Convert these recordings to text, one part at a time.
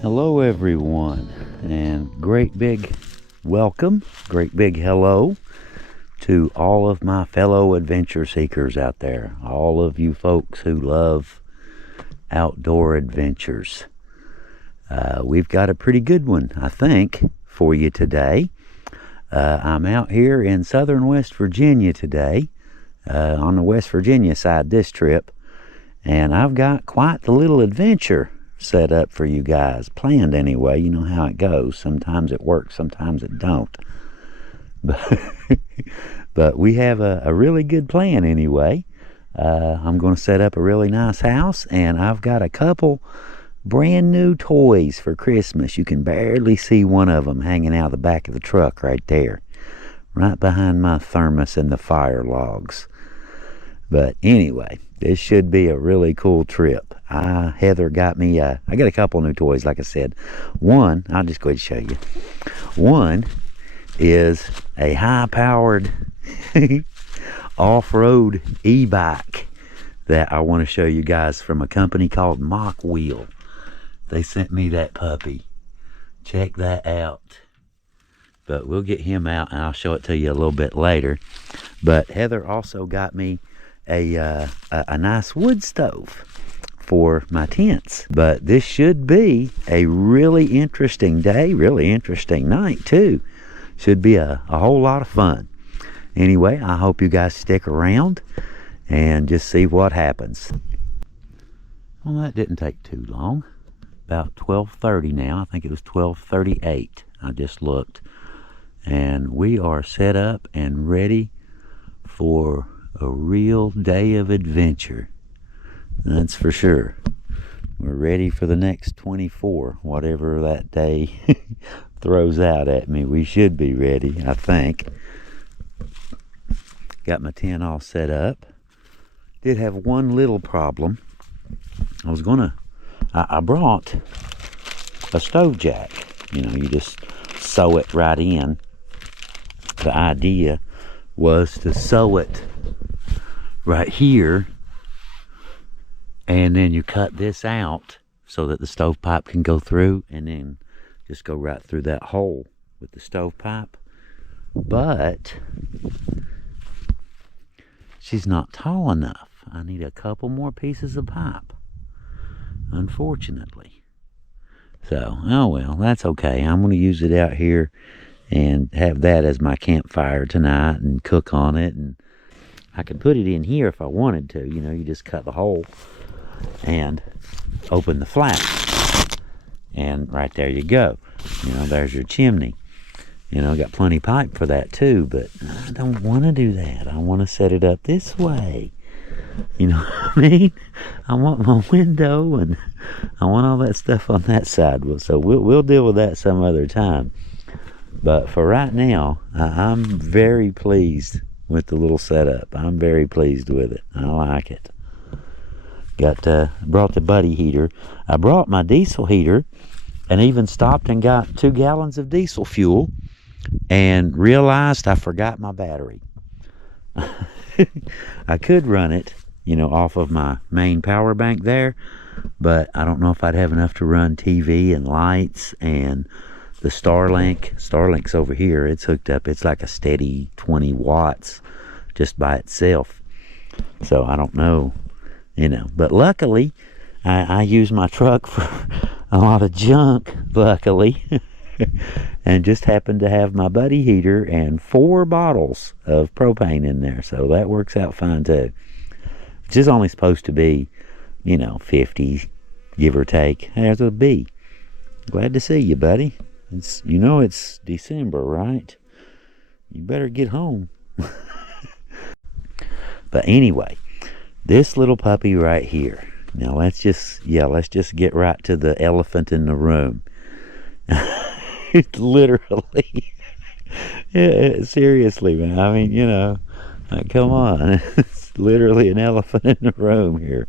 Hello everyone, and great big welcome, great big hello to all of my fellow adventure seekers out there, all of you folks who love outdoor adventures. We've got a pretty good one, I think, for you today. I'm out here in southern West Virginia today, on the West Virginia side this trip, and I've got quite the little adventure set up for you guys, planned anyway. You know how it goes. Sometimes it works, sometimes it don't. But we have a really good plan anyway. I'm going to set up a really nice house, and I've got a couple brand new toys for Christmas. You can barely see one of them hanging out the back of the truck right there, right behind my thermos and the fire logs. But anyway, this should be a really cool trip. Heather got me, I got a couple new toys, like I said. One, I'll just go ahead and show you. One is a high-powered off-road e-bike that I want to show you guys from a company called Mokwheel. They sent me that puppy. Check that out. But we'll get him out and I'll show it to you a little bit later. But Heather also got me a nice wood stove for my tents. But this should be a really interesting day, really interesting night too. Should be a whole lot of fun. Anyway, I hope you guys stick around and just see what happens. Well, that didn't take too long. About 12:30 now. I think it was 12:38. I just looked. And we are set up and ready for a real day of adventure. That's for sure. We're ready for the next 24, whatever that day throws out at me. We should be ready, I think. Got my tent all set up. Did have one little problem. I brought a stove jack. You know, you just sew it right in. The idea was to sew it right here, and then you cut this out so that the stovepipe can go through, and then just go right through that hole with the stovepipe. But she's not tall enough. I need a couple more pieces of pipe, unfortunately. So, oh well, that's okay. I'm going to use it out here and have that as my campfire tonight and cook on it. And I could put it in here if I wanted to. You know, you just cut the hole and open the flap, and right there you go. You know, there's your chimney. You know, got plenty of pipe for that too, but I don't want to do that. I want to set it up this way. You know what I mean? I want my window and I want all that stuff on that side. So we'll deal with that some other time. But for right now, I'm very pleased with the little setup. I'm very pleased with it. I like it. Brought the buddy heater. I brought my diesel heater and even stopped and got 2 gallons of diesel fuel and realized I forgot my battery. I could run it, you know, off of my main power bank there, but I don't know if I'd have enough to run TV and lights and the Starlink's over here. It's hooked up. It's like a steady 20 watts just by itself. So I don't know, you know. But luckily, I use my truck for a lot of junk, luckily. And just happened to have my buddy heater and 4 bottles of propane in there. So that works out fine too. Which is only supposed to be, you know, 50, give or take. There's a B. Glad to see you, buddy. You know it's December, right? You better get home. But anyway, this little puppy right here. Now let's just get right to the elephant in the room. Literally. Yeah, seriously, man. I mean, you know, like, come on. It's literally an elephant in the room here.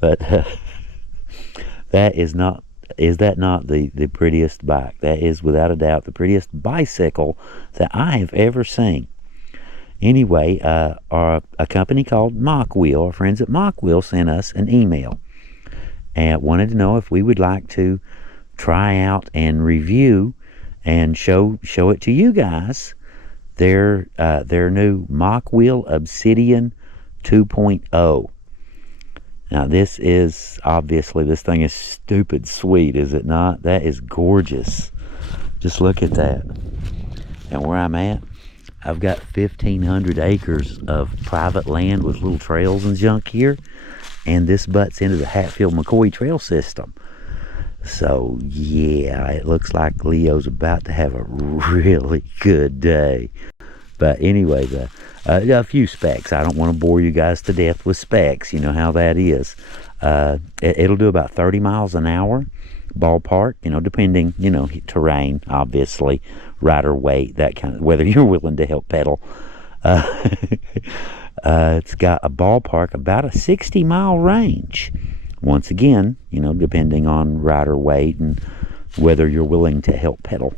But is that not the prettiest bike? That is without a doubt the prettiest bicycle that I have ever seen. Anyway, a company called Mokwheel, our friends at Mokwheel, sent us an email and wanted to know if we would like to try out and review and show it to you guys. Their new Mokwheel Obsidian 2.0. Now this is, obviously, this thing is stupid sweet, is it not? That is gorgeous. Just look at that. And where I'm at, I've got 1,500 acres of private land with little trails and junk here. And this butts into the Hatfield-McCoy trail system. So yeah, it looks like Leo's about to have a really good day. But anyway, a few specs. I don't want to bore you guys to death with specs. You know how that is. It'll do about 30 miles an hour, ballpark, depending, terrain, obviously, rider weight, that kind of, whether you're willing to help pedal. It's got a ballpark about a 60-mile range. Once again, depending on rider weight and whether you're willing to help pedal.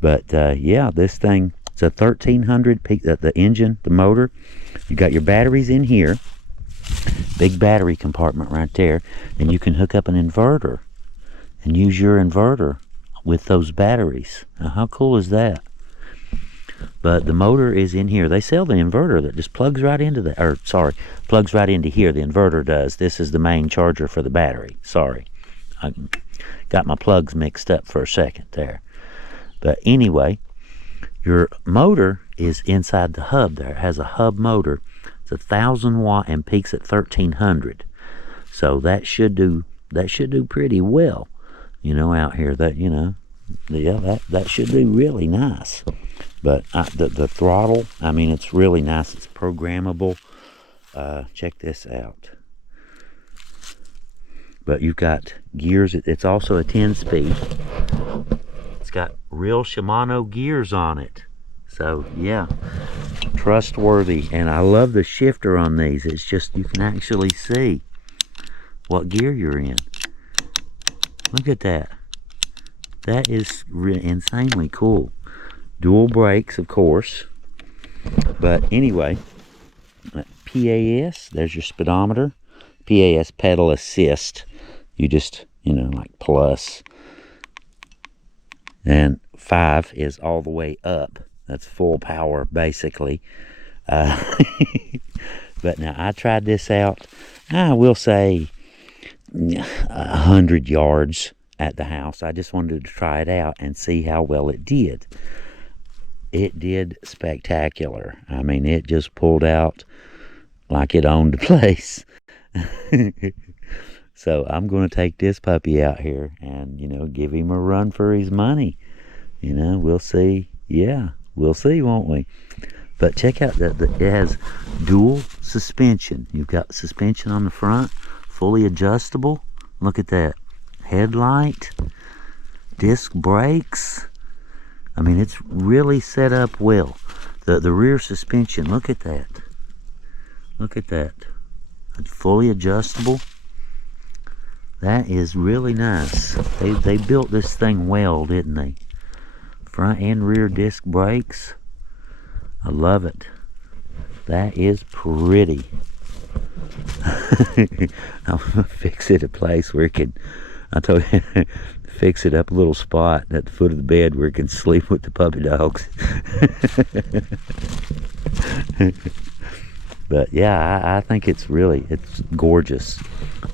But yeah, this thing, it's a 1,300 peak, the engine, the motor. You got your batteries in here, big battery compartment right there, and you can hook up an inverter and use your inverter with those batteries. Now, how cool is that? But the motor is in here. They sell the inverter that just plugs right into plugs right into here. The inverter does. This is the main charger for the battery. Sorry, I got my plugs mixed up for a second there. But anyway, your motor is inside the hub there. It has a hub motor. It's 1,000 watt and peaks at 1,300. So that should do pretty well. Out here, that that should do really nice. But the throttle, I mean, it's really nice. It's programmable. Check this out. But you've got gears. It's also a 10-speed. It's got real Shimano gears on it. So, yeah, trustworthy. And I love the shifter on these. It's just, you can actually see what gear you're in. Look at that. That is insanely cool. Dual brakes, of course. But anyway, PAS, there's your speedometer. PAS, pedal assist. You just, like plus. And 5 is all the way up. That's full power, basically. But now, I tried this out, I will say 100 yards at the house. I just wanted to try it out and see how well it did. It did spectacular. I mean, it just pulled out like it owned the place. So I'm going to take this puppy out here and, give him a run for his money. We'll see. Yeah, we'll see, won't we? But check out that it has dual suspension. You've got suspension on the front, fully adjustable. Look at that. Headlight, disc brakes. I mean, it's really set up well. The rear suspension, look at that. Look at that. It's fully adjustable. That is really nice. They built this thing well, didn't they? Front and rear disc brakes. I love it. That is pretty. I'm gonna fix it a place where it can, I told you, fix it up a little spot at the foot of the bed where it can sleep with the puppy dogs. But yeah, I think it's gorgeous.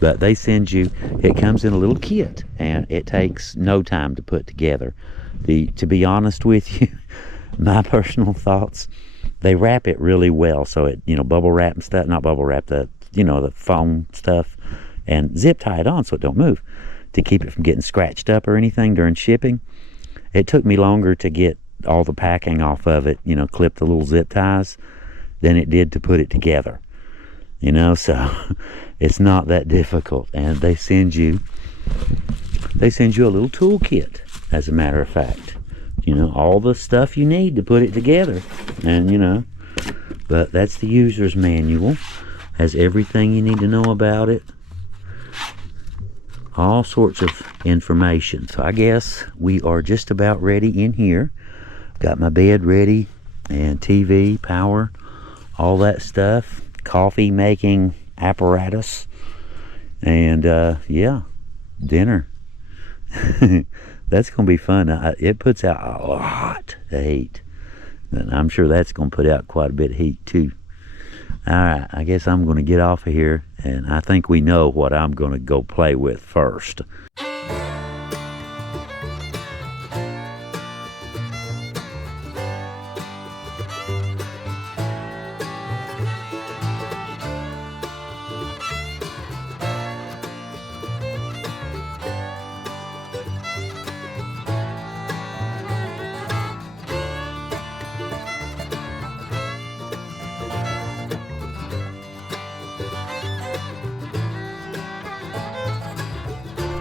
But they send you, it comes in a little kit, and it takes no time to put together. To be honest with you, my personal thoughts, they wrap it really well. So it, bubble wrap and stuff, not bubble wrap, the foam stuff, and zip tie it on so it don't move to keep it from getting scratched up or anything during shipping. It took me longer to get all the packing off of it, clip the little zip ties, than it did to put it together. So it's not that difficult. And they send you a little toolkit, as a matter of fact. All the stuff you need to put it together. And, but that's the user's manual. Has everything you need to know about it. All sorts of information. So I guess we are just about ready in here. Got my bed ready, and TV, power, all that stuff. Coffee making apparatus. And yeah, dinner. That's gonna be fun. It puts out a lot of heat, and I'm sure that's gonna put out quite a bit of heat too. All right, I guess I'm gonna get off of here, and I think we know what I'm gonna go play with first.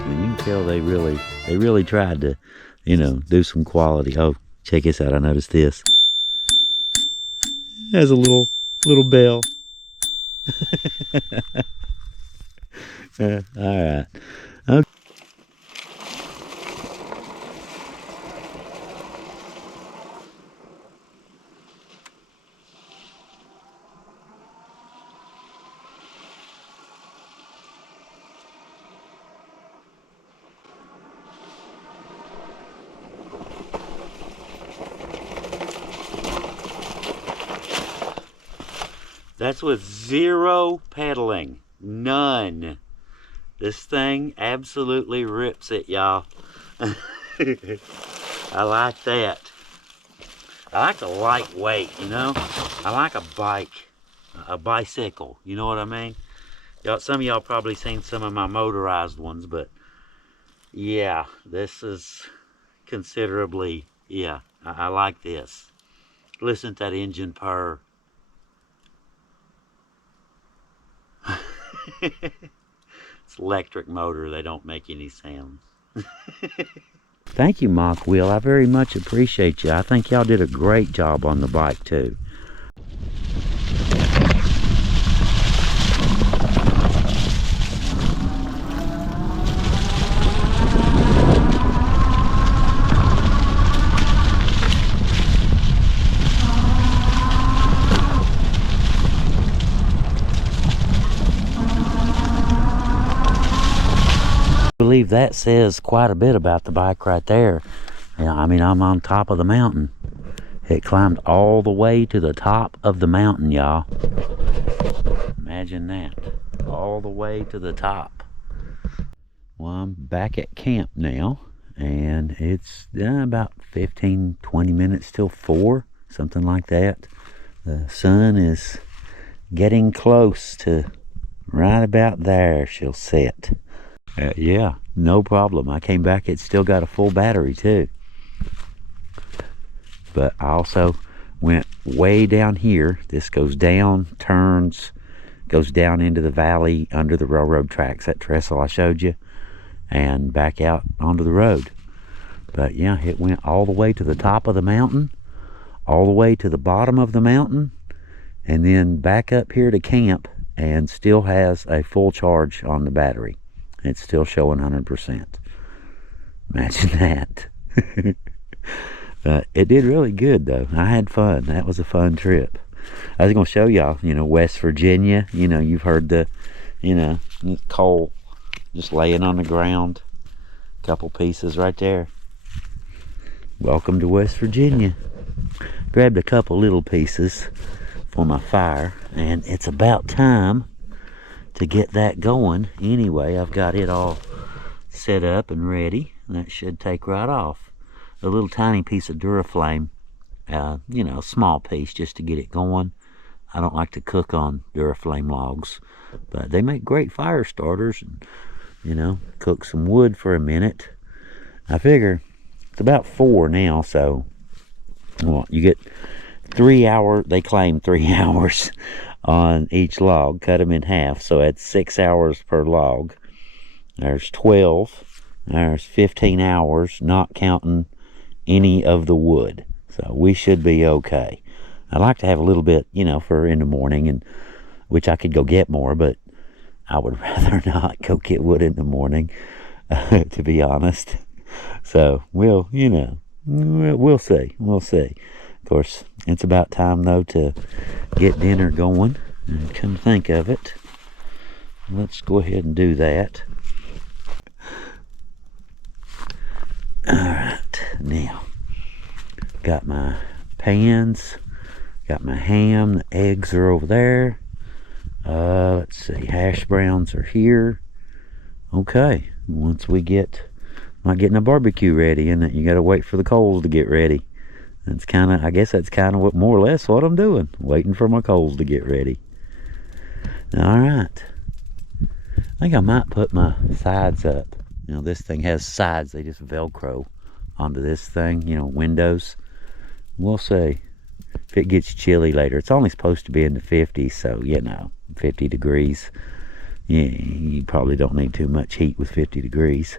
And you can tell they really tried to, do some quality. Oh, check this out. I noticed this. It has a little bell. All right. Okay. That's with zero pedaling. None. This thing absolutely rips it, y'all. I like that. I like the lightweight, I like a bike, a bicycle, you know what I mean? Some of y'all probably seen some of my motorized ones, but yeah, this is considerably, I like this. Listen to that engine purr. It's electric motor, they don't make any sounds. Thank you, Mokwheel. I very much appreciate you. I think y'all did a great job on the bike too. I believe that says quite a bit about the bike right there. I mean, I'm on top of the mountain. It climbed all the way to the top of the mountain, y'all. Imagine that. All the way to the top. Well, I'm back at camp now, and it's about 15-20 minutes till 4, something like that. The sun is getting close to right about there. She'll set. Yeah, no problem. I came back, it's still got a full battery too. But I also went way down here. This goes down, turns, goes down into the valley under the railroad tracks, that trestle I showed you, and back out onto the road. But yeah, it went all the way to the top of the mountain, all the way to the bottom of the mountain, and then back up here to camp, and still has a full charge on the battery. It's still showing 100%. Imagine that. It did really good though. I had fun. That was a fun trip. I was going to show y'all, West Virginia. You've heard the, coal just laying on the ground. Couple pieces right there. Welcome to West Virginia. Grabbed a couple little pieces for my fire, and it's about time to get that going. Anyway, I've got it all set up and ready. That should take right off. A little tiny piece of Duraflame, a small piece just to get it going. I don't like to cook on Duraflame logs, but they make great fire starters. And, cook some wood for a minute. I figure it's about 4 now, so you get 3 hours. They claim 3 hours on each log. Cut them in half, so that's 6 hours per log. There's 12. There's 15 hours, not counting any of the wood. So we should be okay. I like to have a little bit, for in the morning, and which I could go get more, but I would rather not go get wood in the morning, to be honest. So we'll see. We'll see. Of course, it's about time though to get dinner going. And come to think of it, let's go ahead and do that. Got my pans, got my ham, the eggs are over there. Let's see, hash browns are here. Okay, once we get, not getting a barbecue ready, and you gotta wait for the coals to get ready. That's kind of, I guess that's kind of what, more or less what I'm doing, waiting for my coals to get ready. All right, I think I might put my sides up. You know, this thing has sides, they just Velcro onto this thing, you know, windows. We'll see if it gets chilly later. It's only supposed to be in the 50s, so, you know, 50 degrees. Yeah, you probably don't need too much heat with 50 degrees.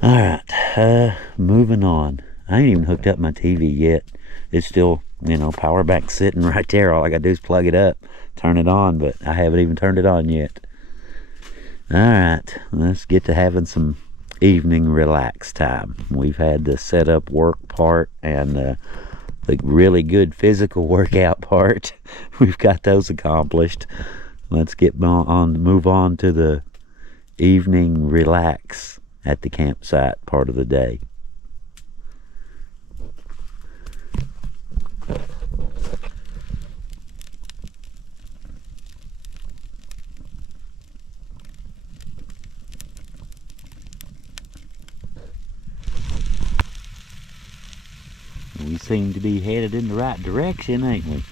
All right, moving on. I ain't even hooked up my TV yet. It's still, you know, power bank sitting right there. All I gotta do is plug it up, turn it on, but I haven't even turned it on yet. All right, let's get to having some evening relax time. We've had the setup work part and the really good physical workout part. We've got those accomplished. Let's get move on to the evening relax at the campsite part of the day. We seem to be headed in the right direction, ain't we?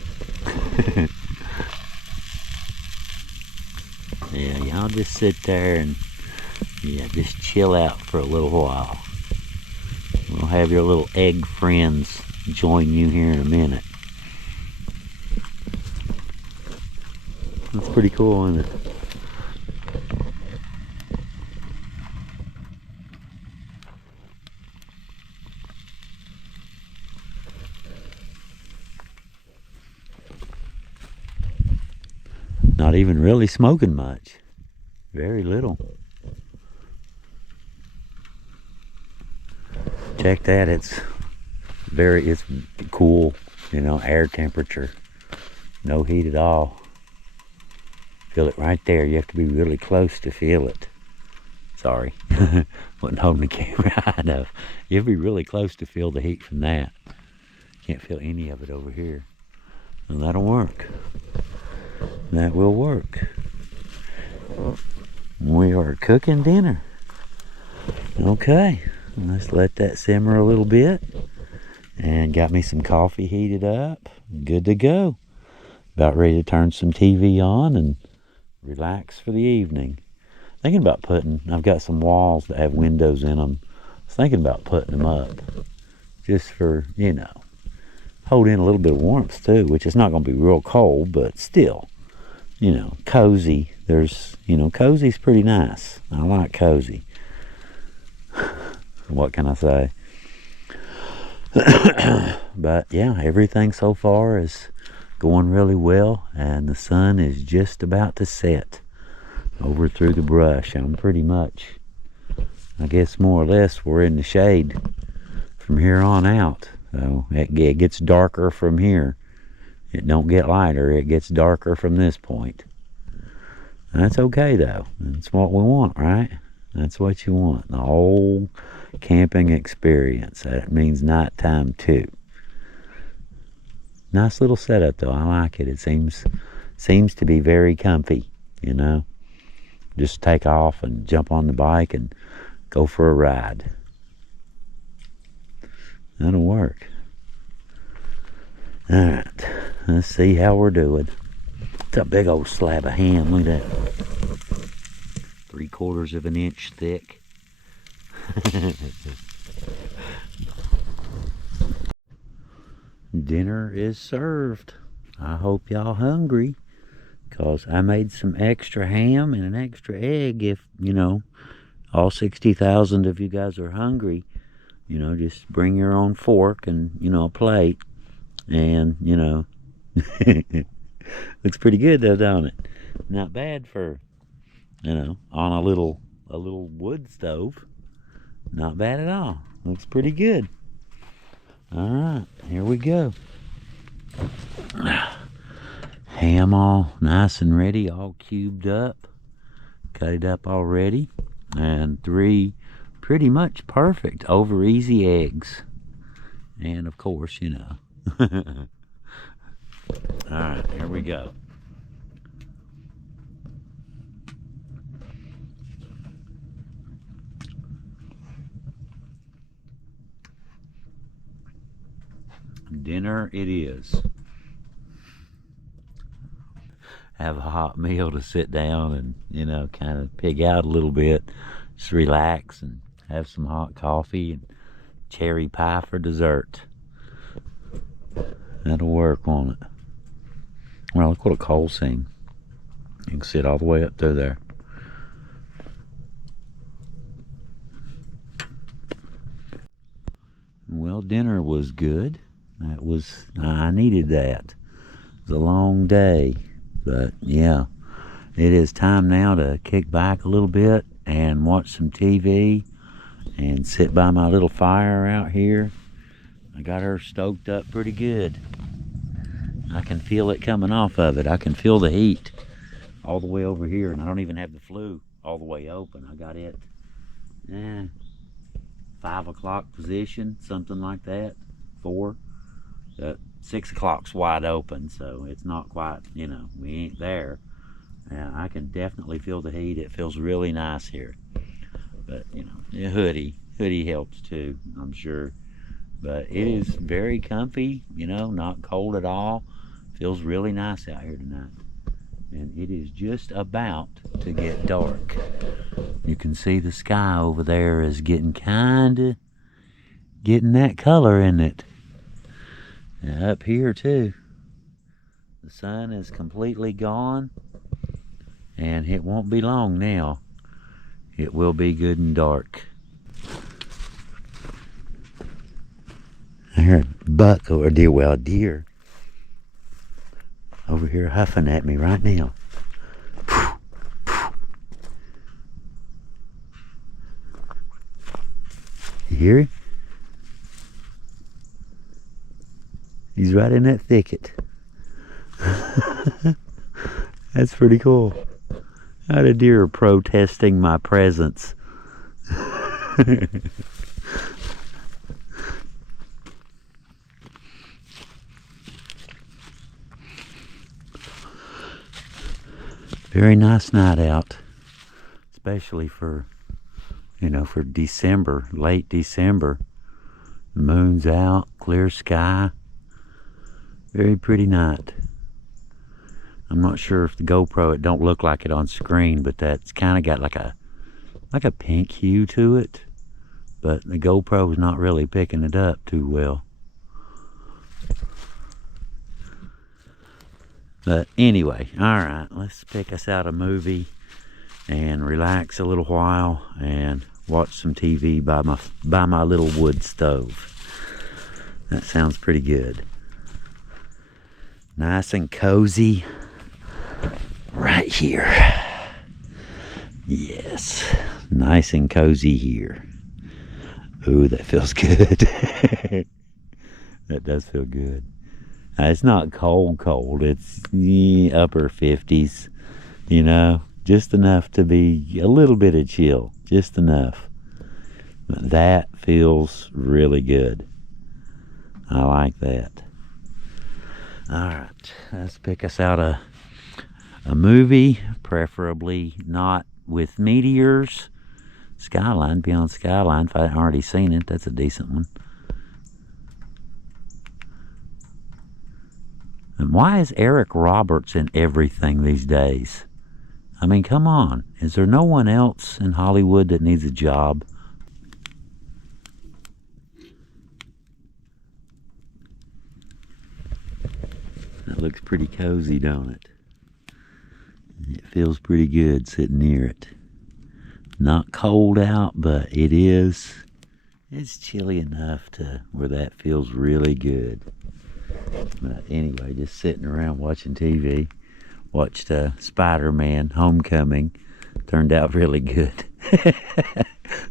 Yeah, y'all just sit there and, yeah, just chill out for a little while. We'll have your little egg friends join you here in a minute. That's pretty cool, isn't it? Not even really smoking much. Very little. Check that, it's cool, you know, air temperature. No heat at all. Feel it right there. You have to be really close to feel it. Sorry, wasn't holding the camera high enough. You have to be really close to feel the heat from that. Can't feel any of it over here. And that'll work. That will work. We are cooking dinner. Okay, let's let that simmer a little bit. And got me some coffee heated up. Good to go. About ready to turn some TV on and relax for the evening. Thinking about I've got some walls that have windows in them. I was thinking about putting them up. Just for, you know, hold in a little bit of warmth too, which is not going to be real cold, but still, you know, cozy. Cozy's pretty nice. I like cozy. What can I say? But yeah, everything so far is going really well, and the sun is just about to set over through the brush. I'm pretty much, I guess more or less, we're in the shade from here on out. So it gets darker from here. It don't get lighter, it gets darker from this point. That's okay though. That's what we want, right? That's what you want. The whole camping experience. That means nighttime too. Nice little setup though. I like it. It seems to be very comfy, you know. Just take off and jump on the bike and go for a ride. That'll work. Alright, let's see how we're doing. It's a big old slab of ham. Look at that. 3/4 of an inch thick. Dinner is served. I hope y'all hungry, because I made some extra ham and an extra egg. If, you know, all 60,000 of you guys are hungry, you know, just bring your own fork and, you know, a plate. And, you know, looks pretty good though, don't it? Not bad for, you know, on a little wood stove. Not bad at all. Looks pretty good. All right, here we go. Ham all nice and ready, all cubed up. Cut it up already. And 3 pretty much perfect over easy eggs. And of course, you know. Alright, here we go. Dinner it is. Have a hot meal to sit down and, you know, kind of pig out a little bit. Just relax and have some hot coffee and cherry pie for dessert. That'll work, won't it? Well, look what a coal seam. You can sit all the way up through there. Well, dinner was good. I needed that. It was a long day, but yeah, it is time now to kick back a little bit and watch some TV and sit by my little fire out here. I got her stoked up pretty good. I can feel it coming off of it. I can feel the heat all the way over here, and I don't even have the flue all the way open. I got it 5 o'clock position, something like that. 4. 6 o'clock's wide open, so it's not quite, you know, we ain't there. I can definitely feel the heat. It feels really nice here. But, you know, the hoodie helps too, I'm sure. But it is very comfy, you know, not cold at all. Feels really nice out here tonight. And it is just about to get dark. You can see the sky over there is getting that color in it. And up here too, the sun is completely gone, and it won't be long now. It will be good and dark. I hear a buck or a deer over here huffing at me right now. You hear him? He's right in that thicket. That's pretty cool. How the deer are protesting my presence. Very nice night out, especially for, you know, for December, late December. The moon's out, clear sky. Very pretty night. I'm not sure if the GoPro, it don't look like it on screen, but that's kind of got like a pink hue to it. But the GoPro is not really picking it up too well. But anyway, alright, let's pick us out a movie and relax a little while and watch some TV by my little wood stove. That sounds pretty good. Nice and cozy right here. Yes, nice and cozy here. Ooh, that feels good. That does feel good. It's not cold. It's upper 50s, you know, just enough to be a little bit of chill, just enough. But that feels really good. I like that. Alright, let's pick us out a movie, preferably not with meteors. Skyline, Beyond Skyline, if I haven't already seen it, that's a decent one. And why is Eric Roberts in everything these days? I mean, come on. Is there no one else in Hollywood that needs a job? That looks pretty cozy, don't it? It feels pretty good sitting near it. Not cold out, but it is. It's chilly enough to where that feels really good. But anyway, just sitting around watching TV. Watched Spider-Man Homecoming. Turned out really good.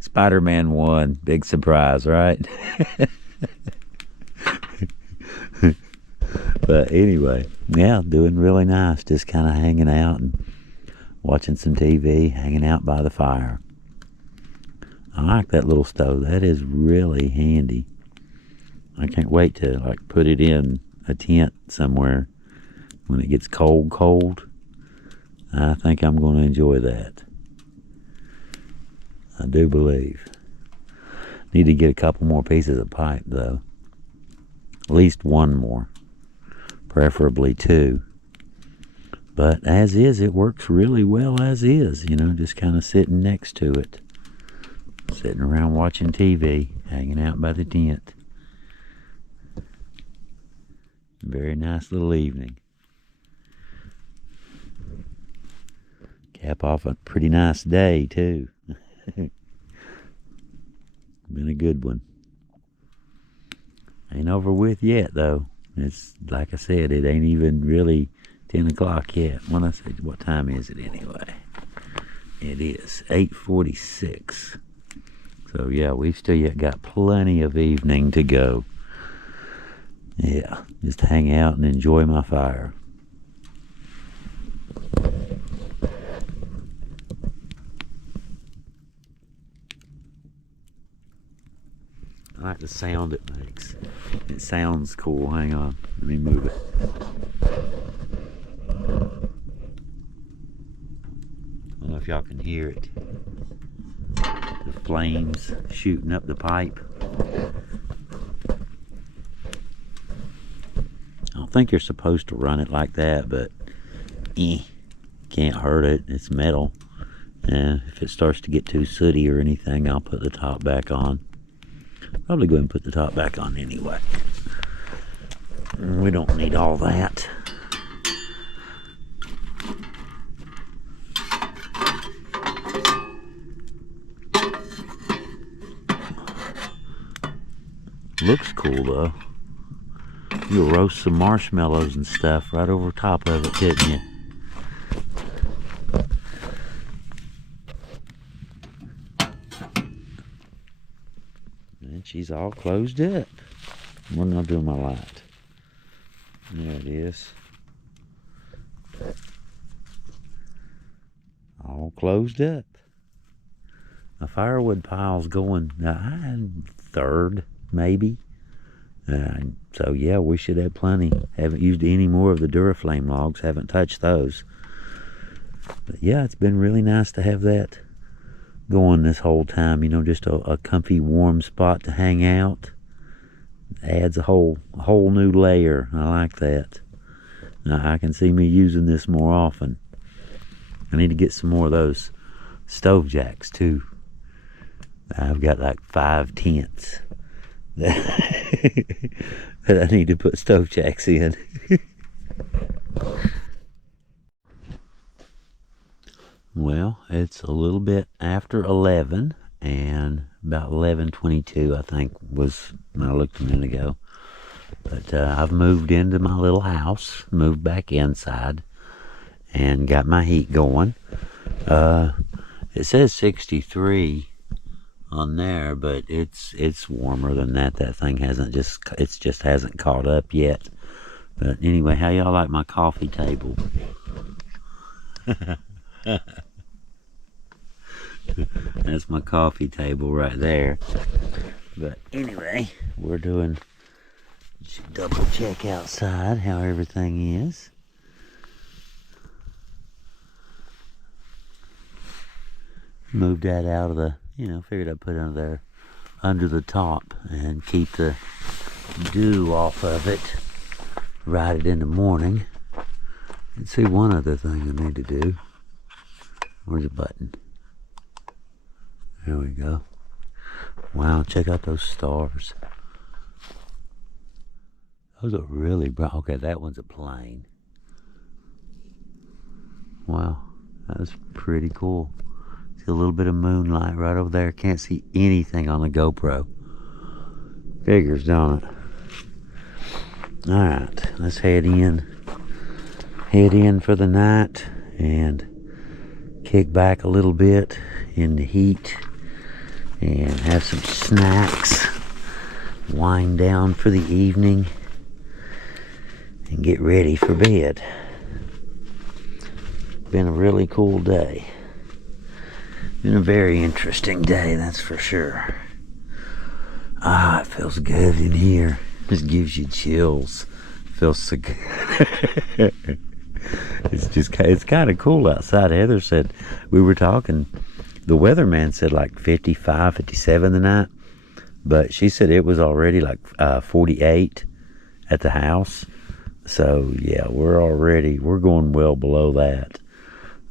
Spider-Man 1. Big surprise, right? But anyway, yeah, doing really nice. Just kind of hanging out and watching some TV, hanging out by the fire. I like that little stove. That is really handy. I can't wait to like put it in a tent somewhere when it gets cold. I think I'm going to enjoy that. I do believe. Need to get a couple more pieces of pipe though. At least one more. Preferably two. But as is, it works really well as is. You know, just kind of sitting next to it. Sitting around watching TV, hanging out by the tent. Very nice little evening. Cap off a pretty nice day too. Been a good one. Ain't over with yet though. It's like I said, it ain't even really 10 o'clock yet. When I say, what time is it anyway? It is 8:46. So yeah, we've still yet got plenty of evening to go. Yeah, just hang out and enjoy my fire. I like the sound it makes. It sounds cool. Hang on, let me move it. I don't know if y'all can hear it. The flames shooting up the pipe. I don't think you're supposed to run it like that, but can't hurt it. It's metal. And if it starts to get too sooty or anything, I'll put the top back on. Probably go ahead and put the top back on anyway. We don't need all that. Looks cool though. You'll roast some marshmallows and stuff right over top of it, couldn't you? And she's all closed up. What am I doing my light? There it is. All closed up. My firewood pile's going third, maybe. So yeah, we should have plenty. Haven't used any more of the Duraflame logs. Haven't touched those. But yeah, it's been really nice to have that going this whole time. You know, just a comfy, warm spot to hang out. Adds a whole new layer. I like that. Now, I can see me using this more often. I need to get some more of those stove jacks too. I've got like 5 tents that I need to put stove jacks in. Well, it's a little bit after 11, and about 11:22 I think was when I looked a minute ago. But I've moved into my little house, moved back inside, and got my heat going. It says 63 on there, but it's warmer than that. That thing just hasn't caught up yet. But anyway, how y'all like my coffee table? That's my coffee table right there. But anyway, we're doing, double check outside how everything is. Moved that out of the, figured I'd put it under there, under the top, and keep the dew off of it. Ride it in the morning. Let's see, one other thing I need to do. Where's the button? There we go. Wow, check out those stars. Those are really bright. Okay, that one's a plane. Wow, that was pretty cool. See a little bit of moonlight right over there. Can't see anything on the GoPro. Figures, don't it? Alright, let's head in. Head in for the night and kick back a little bit in the heat and have some snacks. Wind down for the evening and get ready for bed. Been a really cool day. Been a very interesting day, that's for sure. Ah, it feels good in here. Just gives you chills. Feels so good. It's kind of cool outside. Heather said, we were talking, the weatherman said like 55, 57 tonight, but she said it was already like 48 at the house. So yeah, we're going well below that.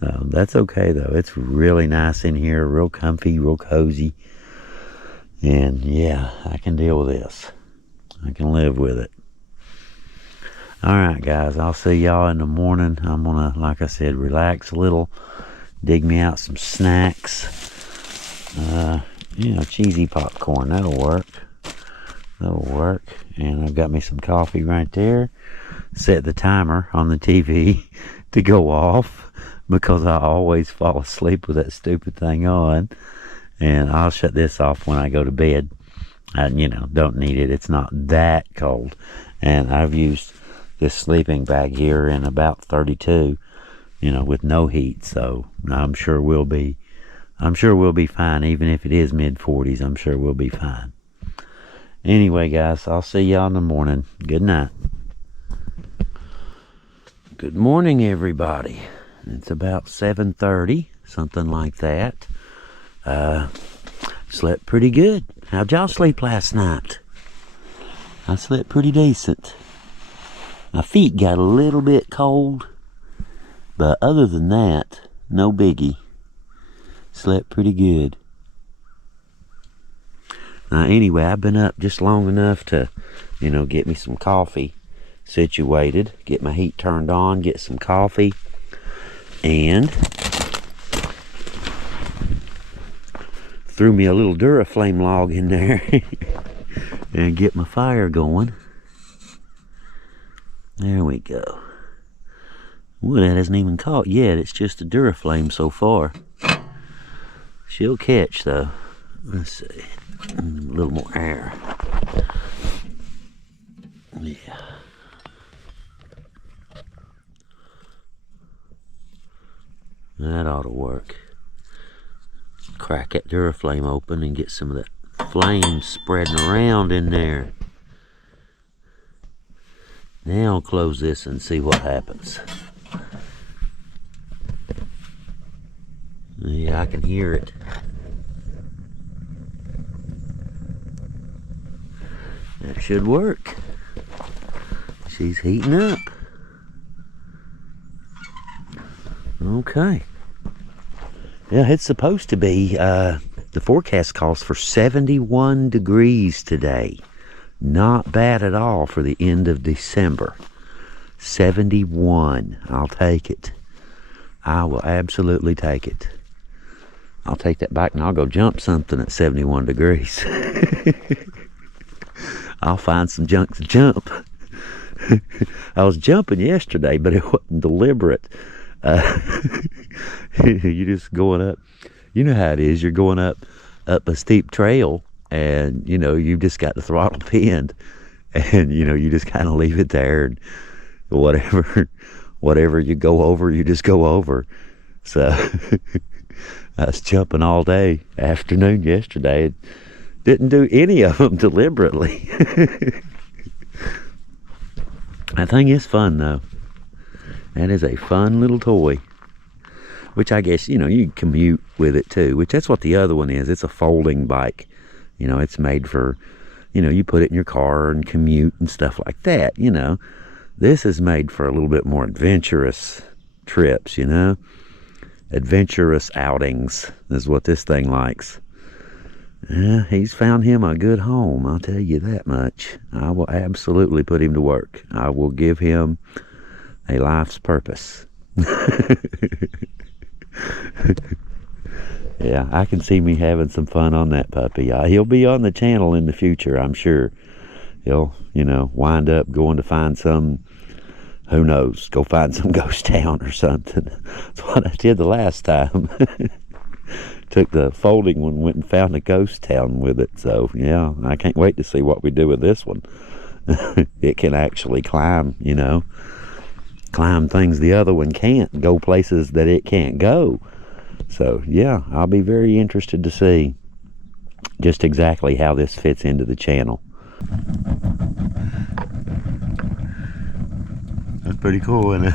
That's okay though. It's really nice in here, real comfy, real cozy. And yeah, I can deal with this. I can live with it. Alright guys, I'll see y'all in the morning. I'm gonna, like I said, relax a little. Dig me out some snacks. Cheesy popcorn, that'll work. That'll work. And I've got me some coffee right there. Set the timer on the TV to go off because I always fall asleep with that stupid thing on. And I'll shut this off when I go to bed. Don't need it. It's not that cold. And I've used this sleeping bag here in about 32, with no heat. So I'm sure we'll be fine. Even if it is mid 40s, I'm sure we'll be fine. Anyway, guys, I'll see y'all in the morning. Good night. Good morning, everybody. It's about 7:30, something like that. Slept pretty good. How'd y'all sleep last night? I slept pretty decent. My feet got a little bit cold, but other than that, no biggie. Slept pretty good. Now anyway, I've been up just long enough to, get me some coffee situated, get my heat turned on, get some coffee, and threw me a little Duraflame log in there and get my fire going. There we go. Well, that hasn't even caught yet. It's just a Duraflame so far. She'll catch though. Let's see. A little more air. Yeah. That ought to work. Crack that Duraflame open and get some of that flame spreading around in there. Now I'll close this and see what happens. Yeah, I can hear it. That should work. She's heating up. Okay. Yeah, it's supposed to be, the forecast calls for 71 degrees today. Not bad at all for the end of December. 71. I'll take it. I will absolutely take it. I'll take that back and I'll go jump something at 71 degrees. I'll find some junk to jump. I was jumping yesterday, but it wasn't deliberate. You just going up. You know how it is. You're going up a steep trail, and you've just got the throttle pinned, and you just kind of leave it there, and whatever you go over, you just go over. So I was jumping all day, afternoon yesterday. Didn't do any of them deliberately. That thing is fun though. That is a fun little toy. Which I guess, you can commute with it too, which that's what the other one is. It's a folding bike. It's made for, you put it in your car and commute and stuff like that, This is made for a little bit more adventurous trips, Adventurous outings is what this thing likes. He's found him a good home, I'll tell you that much. I will absolutely put him to work. I will give him a life's purpose. Yeah, I can see me having some fun on that puppy. He'll be on the channel in the future, I'm sure. He'll, wind up going to find some, who knows, go find some ghost town or something. That's what I did the last time. Took the folding one, went and found a ghost town with it. So, yeah, I can't wait to see what we do with this one. It can actually climb, climb things the other one can't, go places that it can't go. So yeah, I'll be very interested to see. just exactly how this fits into the channel. That's pretty cool, isn't it?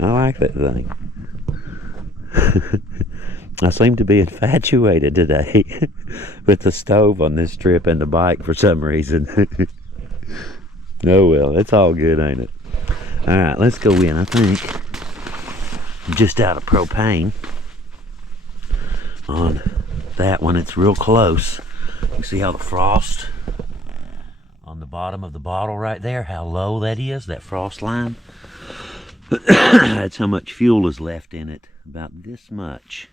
I like that thing. I seem to be infatuated today with the stove on this trip and the bike for some reason. Oh well, it's all good, ain't it? Alright, let's go in. I think I'm just out of propane on that one. It's real close. You see how the frost on the bottom of the bottle right there, how low that is, that frost line? That's how much fuel is left in it, about this much.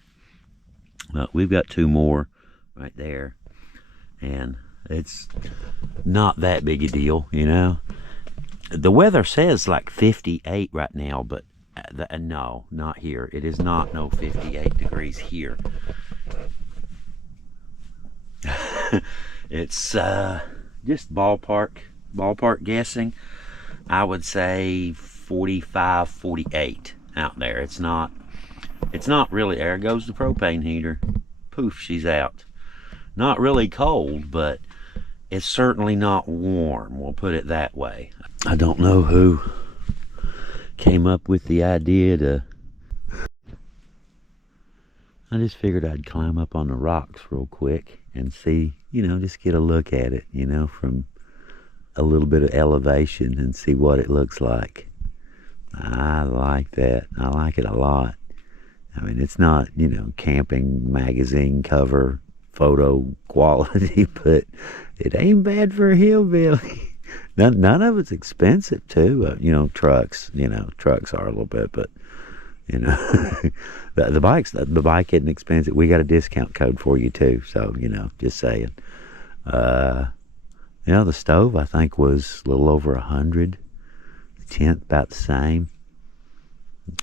But we've got 2 more right there, and it's not that big a deal, you know. The weather says like 58 right now, but no, not here. It is not no 58 degrees here. It's just ballpark guessing. I would say 45, 48 out there. It's not really. There goes the propane heater. Poof, she's out. Not really cold, but it's certainly not warm, we'll put it that way. I don't know who came up with the idea to... I just figured I'd climb up on the rocks real quick and see, you know, just get a look at it, you know, from a little bit of elevation and see what it looks like. I like that. I like it a lot. I mean, it's not, you know, camping magazine cover photo quality, but it ain't bad for a hillbilly. None of it's expensive too. You know, trucks are a little bit, but you know, the bike isn't expensive. We got a discount code for you too, so you know, just saying. You know, the stove I think was a little over 100. The tent about the same.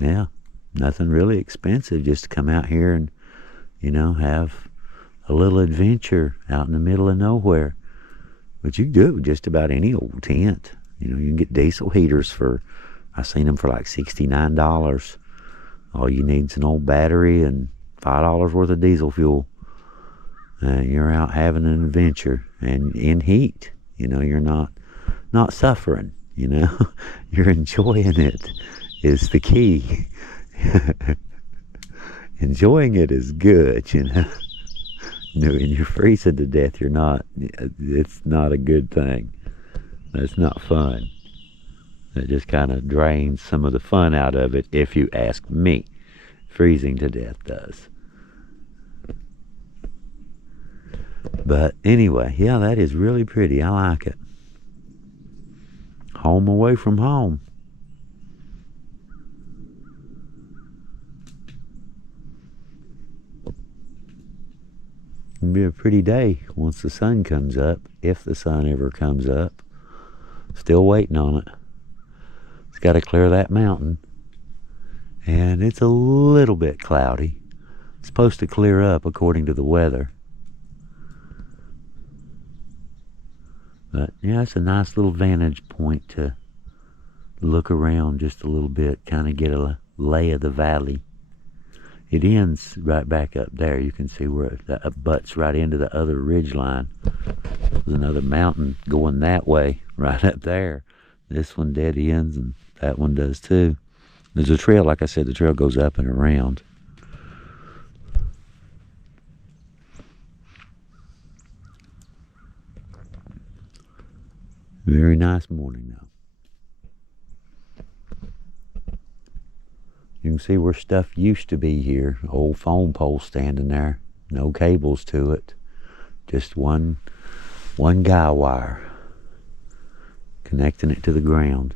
Yeah, nothing really expensive. Just to come out here and, you know, have a little adventure out in the middle of nowhere. But you can do it with just about any old tent. You know, you can get diesel heaters for, I've seen them for like $69. All you need is an old battery and $5 worth of diesel fuel. And you're out having an adventure and in heat. You know, you're not suffering, you know. You're enjoying it is the key. Enjoying it is good, you know. No, when you're freezing to death, it's not a good thing. It's not fun. It just kind of drains some of the fun out of it, if you ask me. Freezing to death does. But anyway, yeah, that is really pretty. I like it. Home away from home. It'll be a pretty day once the sun comes up, if the sun ever comes up. Still waiting on it. It's got to clear that mountain. And it's a little bit cloudy. It's supposed to clear up according to the weather. But yeah, it's a nice little vantage point to look around just a little bit, kind of get a lay of the valley. It ends right back up there. You can see where it butts right into the other ridge line. There's another mountain going that way, right up there. This one dead ends, and that one does too. There's a trail, like I said, the trail goes up and around. Very nice morning though. You can see where stuff used to be here. Old phone pole standing there. No cables to it. Just one guy wire connecting it to the ground.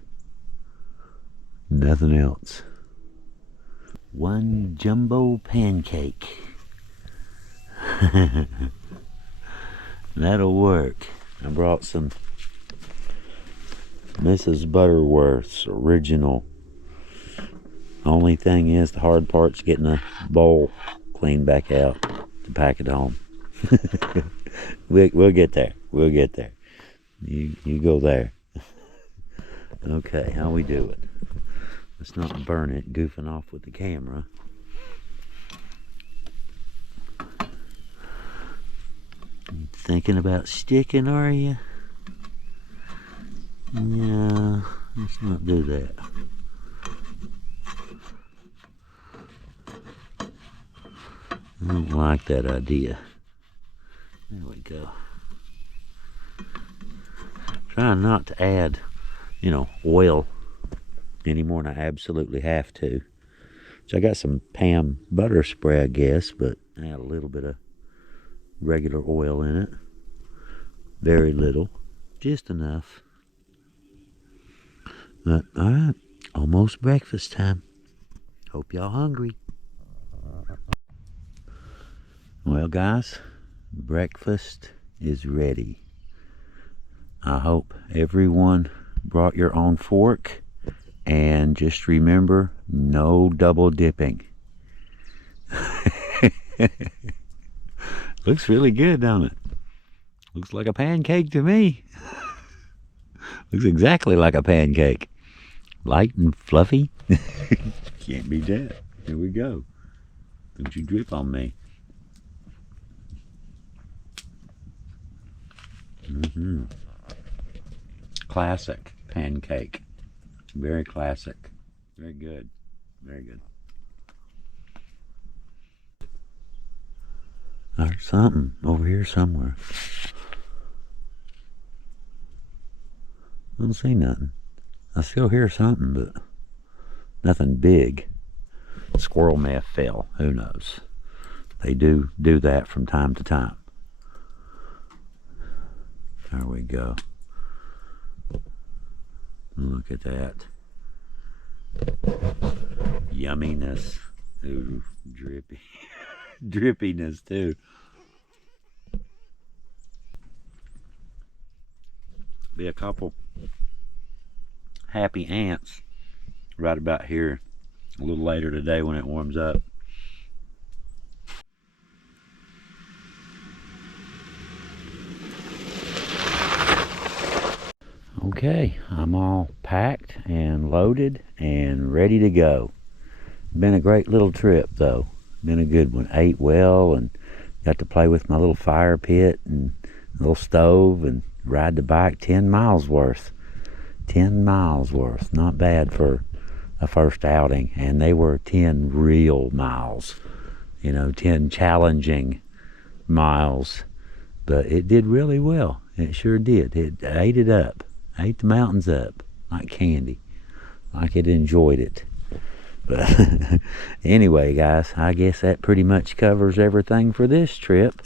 Nothing else. One jumbo pancake. That'll work. I brought some Mrs. Butterworth's original. Only thing is, the hard part's getting the bowl cleaned back out to pack it home. We'll get there. We'll get there. You go there. Okay, how we do it? Let's not burn it, goofing off with the camera. Thinking about sticking, are you? No, let's not do that. I don't like that idea. There we go. Trying not to add, oil any more than I absolutely have to. So I got some Pam butter spray, I guess, but I add a little bit of regular oil in it. Very little, just enough. But all right, almost breakfast time. Hope y'all hungry. Well, guys, breakfast is ready. I hope everyone brought your own fork, and just remember, no double dipping. Looks really good, don't it? Looks like a pancake to me. Looks exactly like a pancake. Light and fluffy. Can't beat that. Here we go. Don't you drip on me. Classic pancake. Very classic. Very good. Very good. There's something over here somewhere. I don't see nothing. I still hear something, but nothing big. Squirrel may have fell. Who knows? They do that from time to time. There we go. Look at that. Yumminess. Ooh, drippy. Drippiness too. Be a couple happy ants right about here a little later today when it warms up. Okay, I'm all packed and loaded and ready to go. Been a great little trip though. Been a good one. Ate well and got to play with my little fire pit and little stove and ride the bike 10 miles worth. 10 miles worth. Not bad for a first outing. And they were 10 real miles. 10 challenging miles. But it did really well. It sure did. It ate it up. Ate the mountains up like candy. Like it enjoyed it. But anyway, guys, I guess that pretty much covers everything for this trip.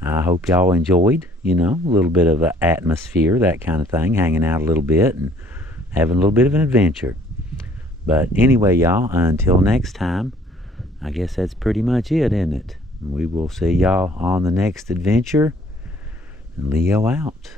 I hope y'all enjoyed, a little bit of an atmosphere, that kind of thing, hanging out a little bit and having a little bit of an adventure. But anyway, y'all, until next time, I guess that's pretty much it, isn't it? We will see y'all on the next adventure. Leo out.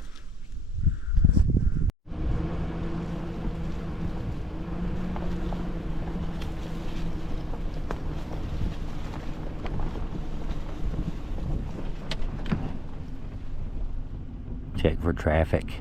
Check for traffic.